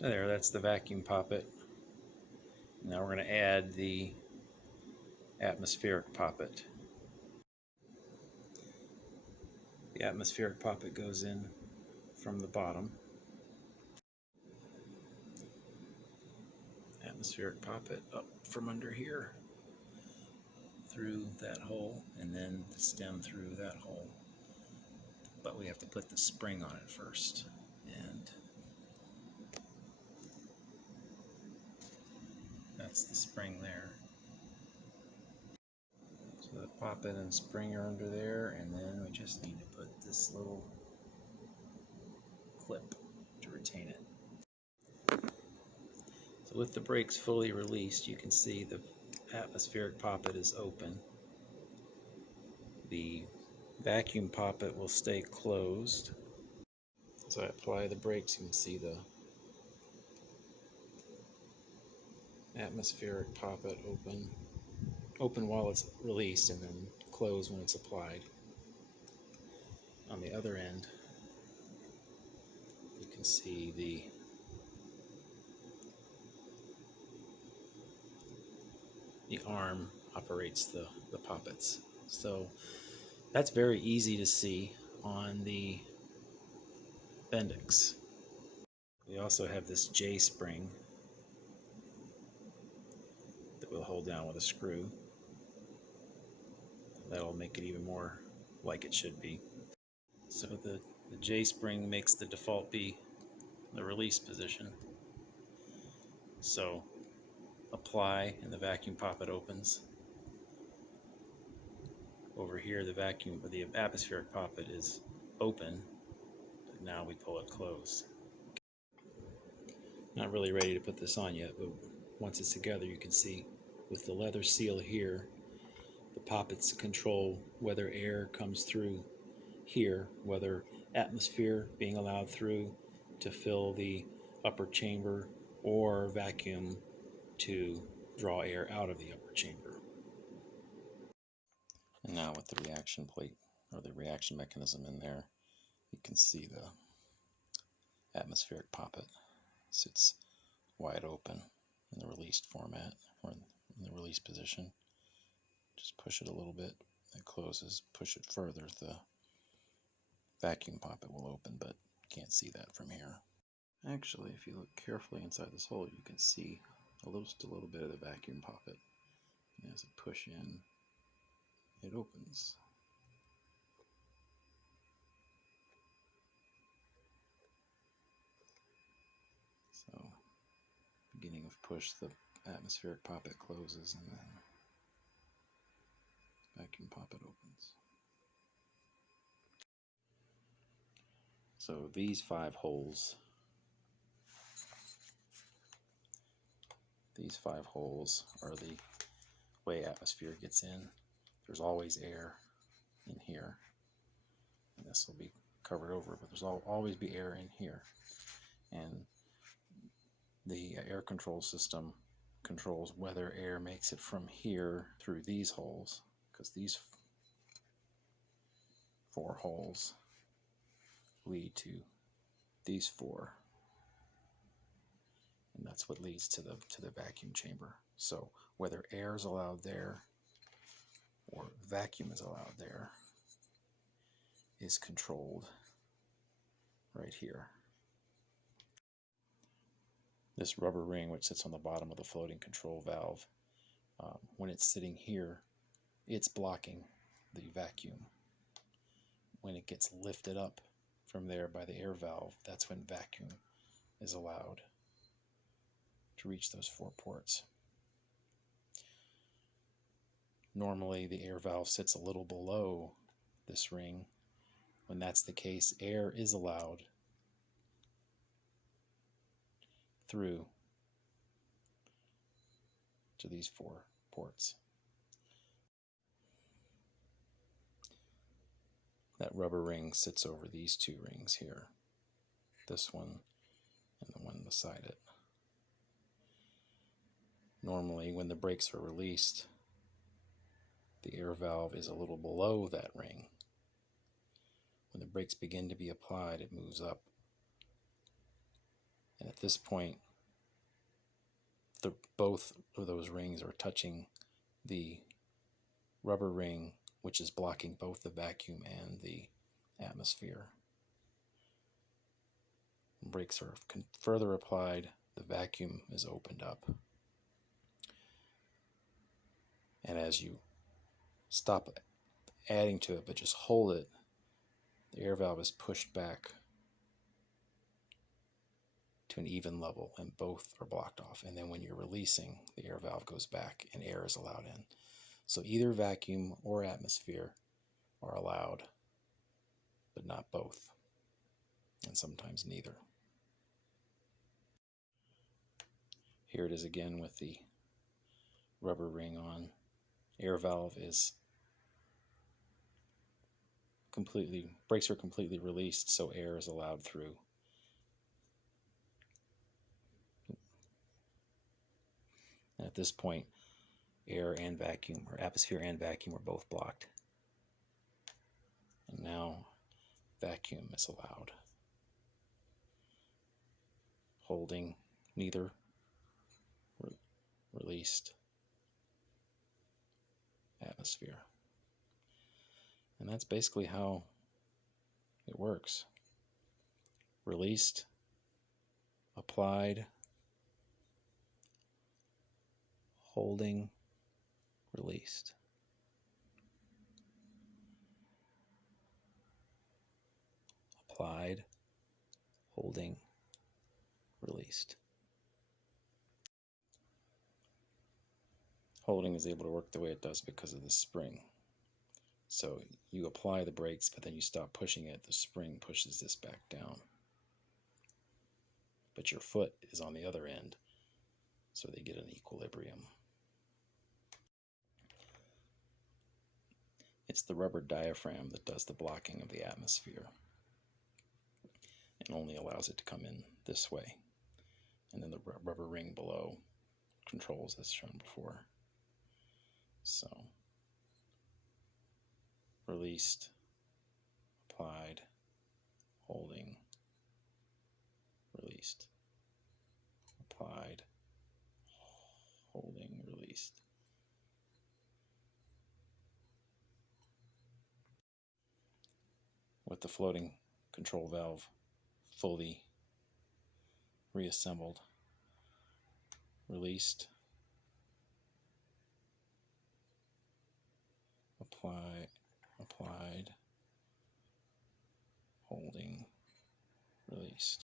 So there, that's the vacuum poppet. Now we're going to add the atmospheric poppet. The atmospheric poppet goes in from the bottom. Atmospheric poppet up from under here through that hole, and then the stem through that hole. But we have to put the spring on it first. And that's the spring there. So the poppet and spring are under there, and then we just need to put this little clip to retain it. So with the brakes fully released, you can see the atmospheric poppet is open. The vacuum poppet will stay closed. So I apply the brakes, you can see the atmospheric poppet open while it's released and then close when it's applied. On the other end, you can see the arm operates the poppets. So that's very easy to see on the Bendix. We also have this J spring that we'll hold down with a screw. That'll make it even more like it should be. So the J spring makes the default be the release position. So apply and the vacuum poppet opens. Over here the atmospheric poppet is open, but now we pull it closed. Not really ready to put this on yet, but once it's together you can see with the leather seal here, the poppets control whether air comes through here, whether atmosphere being allowed through to fill the upper chamber or vacuum to draw air out of the upper chamber. And now with the reaction plate or the reaction mechanism in there, you can see the atmospheric poppet sits wide open in the released format or in the release position. Just push it a little bit, it closes. Push it further, the vacuum poppet will open, but can't see that from here. Actually, if you look carefully inside this hole, you can see just a little bit of the vacuum poppet. And as I push in, it opens. So, beginning of push, the atmospheric poppet closes, and then vacuum poppet opens. So these 5 holes, are the way atmosphere gets in. There's always air in here, and this will be covered over, but there's always be air in here. And the air control system controls whether air makes it from here through these holes, because these 4 holes lead to these 4, and that's what leads to the vacuum chamber. So whether air is allowed there or vacuum is allowed there is controlled right here. This rubber ring, which sits on the bottom of the floating control valve, when it's sitting here, it's blocking the vacuum. When it gets lifted up from there by the air valve, that's when vacuum is allowed to reach those 4 ports. Normally the air valve sits a little below this ring. When that's the case, air is allowed through to these 4 ports. That rubber ring sits over these 2 rings here, this one and the one beside it. Normally, when the brakes are released, the air valve is a little below that ring. When the brakes begin to be applied, it moves up And at this point, both of those rings are touching the rubber ring, which is blocking both the vacuum and the atmosphere. Brakes are further applied, the vacuum is opened up. And as you stop adding to it, but just hold it, the air valve is pushed back to an even level, and both are blocked off. And then when you're releasing, the air valve goes back and air is allowed in. So either vacuum or atmosphere are allowed, but not both, and sometimes neither. Here it is again with the rubber ring on. Air valve is brakes are completely released, so air is allowed through. And at this point, air and vacuum, or atmosphere and vacuum, are both blocked. And now vacuum is allowed. Holding, neither, released, atmosphere. And that's basically how it works. Released, applied, holding, released. Applied, holding, released. Holding is able to work the way it does because of the spring. So you apply the brakes, but then you stop pushing it, the spring pushes this back down. But your foot is on the other end, so they get an equilibrium. It's the rubber diaphragm that does the blocking of the atmosphere and only allows it to come in this way. And then the rubber ring below controls, as shown before. So, released, applied, holding, released, applied, holding, released. With the floating control valve fully reassembled, released, applied, holding, released.